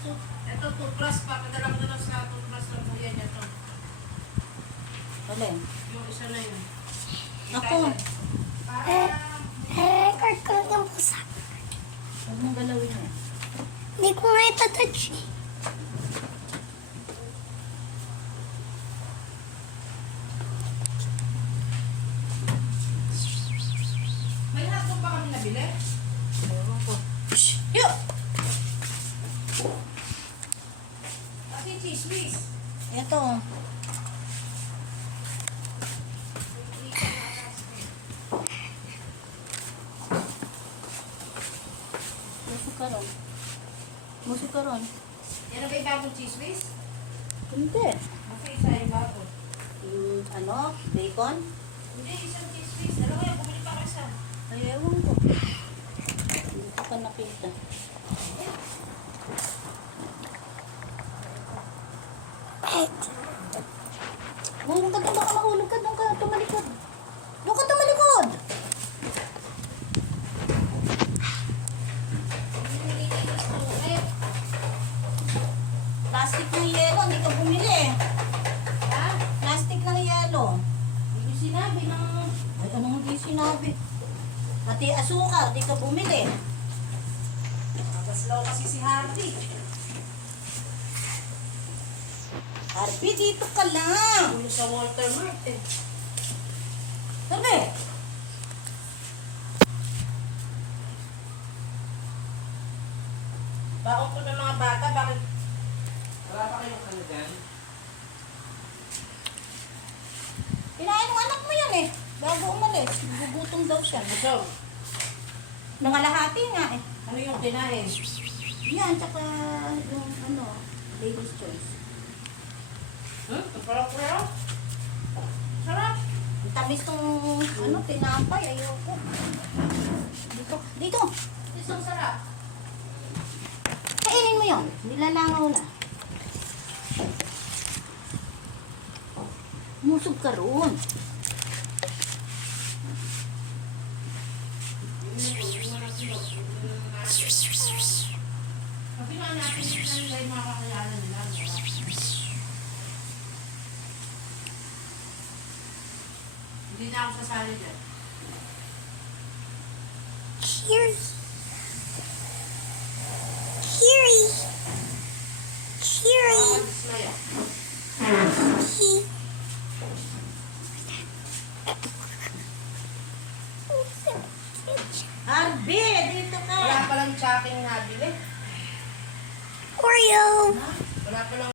Ito, toothbrush pa. Padala ko na lang sa toothbrush ng kuya niya to. Alin? Yung isa na yun. Ako. Record ko lang yung pusa. Huwag mong galawin eh. Hindi ko nga itatouch eh. May hotdog pa kami nabili? Ewan ko. Yo! Kasi cheese whiz. Ito. Musok ka ron. Musok ka ron. Yan na ba yung bagong cheese whiz? Hindi. Kasi isa yung bago. Yung ano? Bacon? Hindi, isang cheese whiz. Alam mo yan, bumili pa ako isa. Ay, ewan ko. Hindi ko pa nakita. Hulog ka doon, baka mahulog ka doon ka. Tumalikod. Doon ka tumalikod. Plastic ng yelo, hindi ka bumili. Ha? Plastic ng yelo. Hindi ko sinabi ng... Ay, anong hindi sinabi? Pati asukar, di ka bumili. Nakaslaw kasi si Harvey. Harvey, dito ka lang. Ulo sa Walter Mart eh. Sabi, Baon ko ng mga bata, bakit? Wala pa kayong ano dyan? kinain ng anak mo yan eh. Bago umalis, gugutom daw siya. Busog. Nangalahati nga eh. Ano yung kinain? Yan, tsaka yung ano, Lady's Choice. Ang sarap ko yun? Sarap. Ang tamis tong ano, tinapay, ayoko. Dito, dito. Isang sarap. Kainin mo yun. Nilalangaw na. Musog ka roon. Sabi nga natin yung dahil makakayala nila. Hindi na ako sasali dyan. Cheery. Cheery. Cheery. Dismaya. Harvey, dito ka. Wala palang chopping nabili. Oreo. Wala palang